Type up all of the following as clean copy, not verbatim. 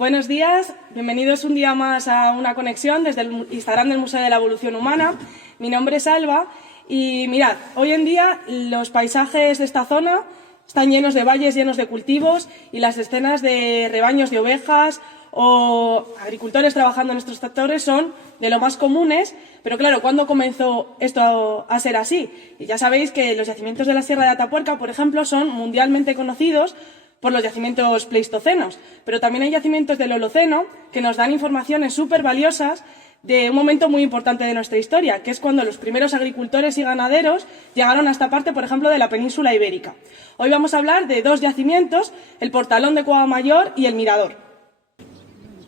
Buenos días, bienvenidos un día más a una conexión desde el Instagram del Museo de la Evolución Humana. Mi nombre es Alba y mirad, hoy en día los paisajes de esta zona están llenos de valles, llenos de cultivos y las escenas de rebaños de ovejas o agricultores trabajando en estos tractores son de lo más comunes, pero claro, ¿cuándo comenzó esto a ser así? Y ya sabéis que los yacimientos de la Sierra de Atapuerca, por ejemplo, son mundialmente conocidos por los yacimientos pleistocenos, pero también hay yacimientos del Holoceno que nos dan informaciones súper valiosas de un momento muy importante de nuestra historia, que es cuando los primeros agricultores y ganaderos llegaron a esta parte, por ejemplo, de la península ibérica. Hoy vamos a hablar de dos yacimientos, el Portalón de Cueva Mayor y el Mirador.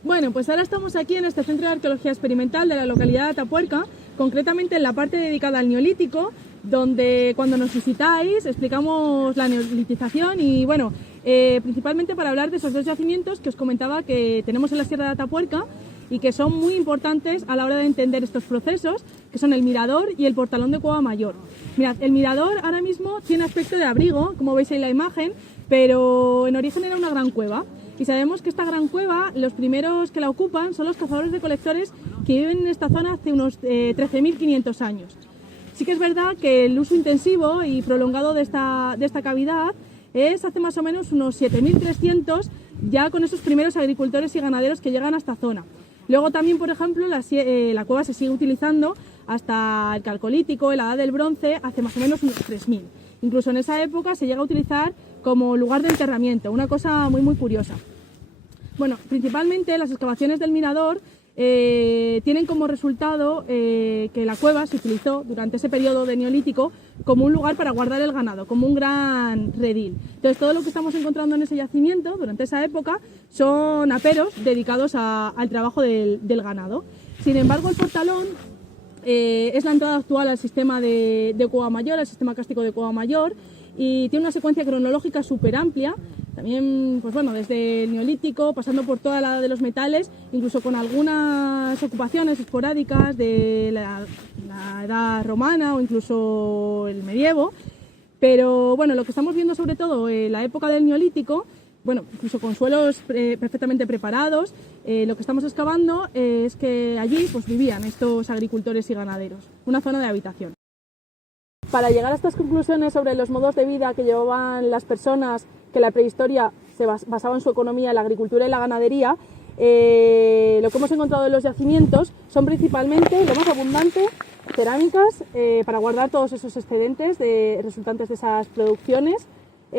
Bueno, pues ahora estamos aquí en este Centro de Arqueología Experimental de la localidad de Atapuerca, concretamente en la parte dedicada al Neolítico, donde cuando nos visitáis explicamos la neolitización y bueno, principalmente para hablar de esos dos yacimientos que os comentaba que tenemos en la Sierra de Atapuerca y que son muy importantes a la hora de entender estos procesos, que son el Mirador y el Portalón de Cueva Mayor. Mirad, el Mirador ahora mismo tiene aspecto de abrigo, como veis en la imagen, pero en origen era una gran cueva. Y sabemos que esta gran cueva, los primeros que la ocupan son los cazadores-recolectores que viven en esta zona hace unos 13.500 años. Sí que es verdad que el uso intensivo y prolongado de esta cavidad es hace más o menos unos 7.300, ya con esos primeros agricultores y ganaderos que llegan a esta zona. Luego también, por ejemplo, la cueva se sigue utilizando hasta el Calcolítico, la Edad del Bronce, hace más o menos unos 3.000. Incluso en esa época se llega a utilizar como lugar de enterramiento, una cosa muy curiosa. Bueno, principalmente las excavaciones del Mirador tienen como resultado que la cueva se utilizó durante ese periodo de Neolítico como un lugar para guardar el ganado, como un gran redil. Entonces todo lo que estamos encontrando en ese yacimiento durante esa época son aperos dedicados al trabajo del ganado. Sin embargo, el Portalón es la entrada actual al sistema de Cueva Mayor, al sistema kástico de Cueva Mayor, y tiene una secuencia cronológica súper amplia, también pues bueno, desde el Neolítico, pasando por toda la edad de los metales, incluso con algunas ocupaciones esporádicas de la edad romana o incluso el medievo. Pero bueno, lo que estamos viendo sobre todo en la época del Neolítico, bueno, incluso con suelos perfectamente preparados, lo que estamos excavando es que allí pues vivían estos agricultores y ganaderos, una zona de habitación. Para llegar a estas conclusiones sobre los modos de vida que llevaban las personas que en la prehistoria se basaban su economía en la agricultura y la ganadería, lo que hemos encontrado en los yacimientos son principalmente, lo más abundante, cerámicas para guardar todos esos excedentes resultantes de esas producciones.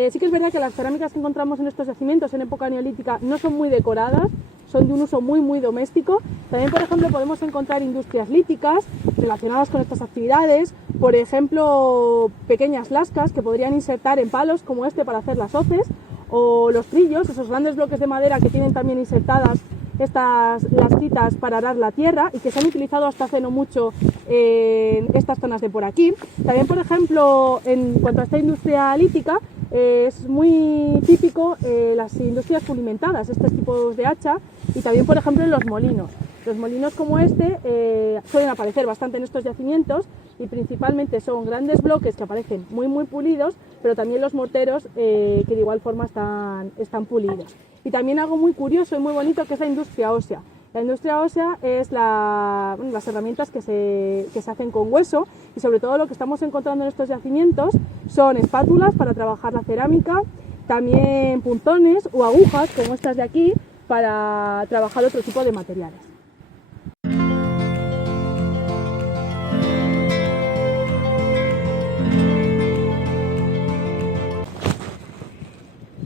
Sí que es verdad que las cerámicas que encontramos en estos yacimientos en época neolítica no son muy decoradas, son de un uso muy doméstico. También, por ejemplo, podemos encontrar industrias líticas relacionadas con estas actividades, por ejemplo, pequeñas lascas que podrían insertar en palos como este para hacer las hoces, o los trillos, esos grandes bloques de madera que tienen también insertadas estas lasquitas para arar la tierra y que se han utilizado hasta hace no mucho en estas zonas de por aquí. También, por ejemplo, en cuanto a esta industria lítica, es muy típico las industrias pulimentadas, estos tipos de hacha, y también, por ejemplo, en los molinos. Los molinos como este suelen aparecer bastante en estos yacimientos y principalmente son grandes bloques que aparecen muy pulidos, pero también los morteros que de igual forma están pulidos. Y también algo muy curioso y muy bonito que es la industria ósea. La industria ósea es las herramientas que se hacen con hueso y sobre todo lo que estamos encontrando en estos yacimientos son espátulas para trabajar la cerámica, también punzones o agujas como estas de aquí para trabajar otro tipo de materiales.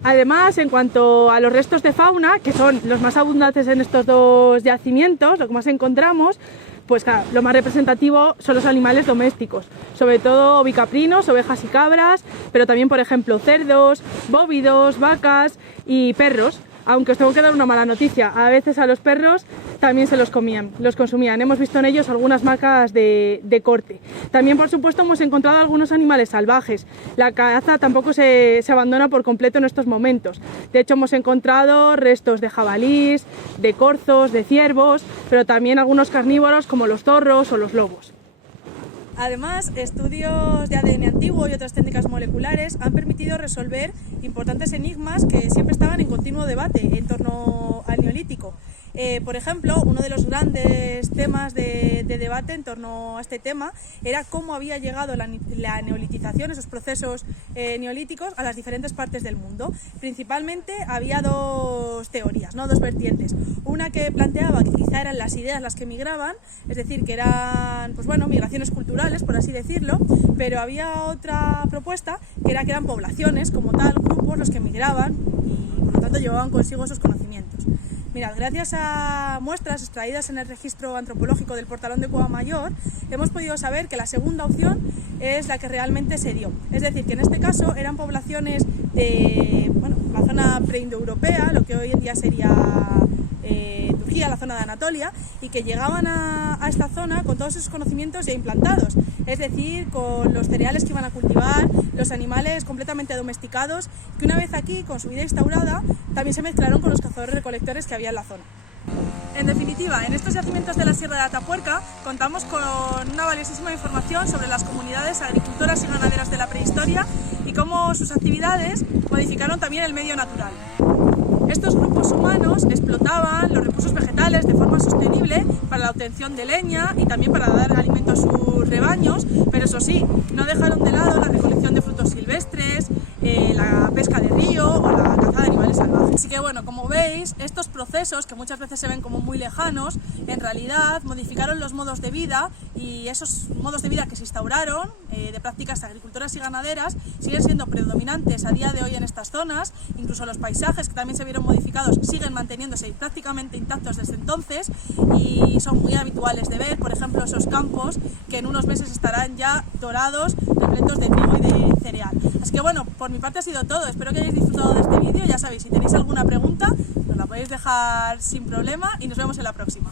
Además, en cuanto a los restos de fauna, que son los más abundantes en estos dos yacimientos, lo que más encontramos, pues claro, lo más representativo son los animales domésticos, sobre todo ovicaprinos, ovejas y cabras, pero también, por ejemplo, cerdos, bóvidos, vacas y perros. Aunque os tengo que dar una mala noticia, a veces a los perros también se los consumían. Hemos visto en ellos algunas marcas de corte. También, por supuesto, hemos encontrado algunos animales salvajes. La caza tampoco se abandona por completo en estos momentos. De hecho, hemos encontrado restos de jabalís, de corzos, de ciervos, pero también algunos carnívoros como los zorros o los lobos. Además, estudios de ADN antiguo y otras técnicas moleculares han permitido resolver importantes enigmas que siempre estaban en continuo debate en torno al Neolítico. neolítico. Por ejemplo, uno de los grandes temas de debate en torno a este tema era cómo había llegado la neolitización, esos procesos neolíticos, a las diferentes partes del mundo. Principalmente había dos teorías, ¿no? Dos vertientes. Una que planteaba que quizá eran las ideas las que migraban, es decir, que eran migraciones culturales, por así decirlo, pero había otra propuesta que eran poblaciones como tal, grupos los que migraban y por lo tanto llevaban consigo esos conocimientos. Mirad, gracias a muestras extraídas en el registro antropológico del Portalón de Cueva Mayor, hemos podido saber que la segunda opción es la que realmente se dio. Es decir, que en este caso eran poblaciones de la zona preindoeuropea, lo que hoy en día sería Turquía, la zona de Anatolia, y que llegaban a esta zona con todos esos conocimientos ya implantados, es decir, con los cereales que iban a cultivar, los animales completamente domesticados, que una vez aquí, con su vida instaurada, también se mezclaron con los cazadores-recolectores que había en la zona. En definitiva, en estos yacimientos de la Sierra de Atapuerca contamos con una valiosísima información sobre las comunidades agricultoras y ganaderas de la prehistoria y cómo sus actividades modificaron también el medio natural. Estos grupos humanos explotaban los recursos vegetales de forma sostenible para la obtención de leña y también para dar alimento a sus rebaños, pero eso sí, no dejaron de lado la recolección de frutos silvestres, la pesca de río o la caza de animales salvajes. Así que como veis, estos procesos que muchas veces se ven como muy lejanos, en realidad modificaron los modos de vida, y esos modos de vida que se instauraron, de prácticas agricultoras y ganaderas, siguen siendo predominantes a día de hoy en estas zonas. Incluso los paisajes, que también se vieron modificados, siguen manteniéndose prácticamente intactos desde entonces y son muy habituales de ver. Por ejemplo, esos campos que en unos meses estarán ya dorados, repletos de trigo y de cereal. Así que por mi parte ha sido todo. Espero que hayáis disfrutado de este vídeo. Ya sabéis, si tenéis alguna pregunta nos la podéis dejar sin problema y nos vemos en la próxima.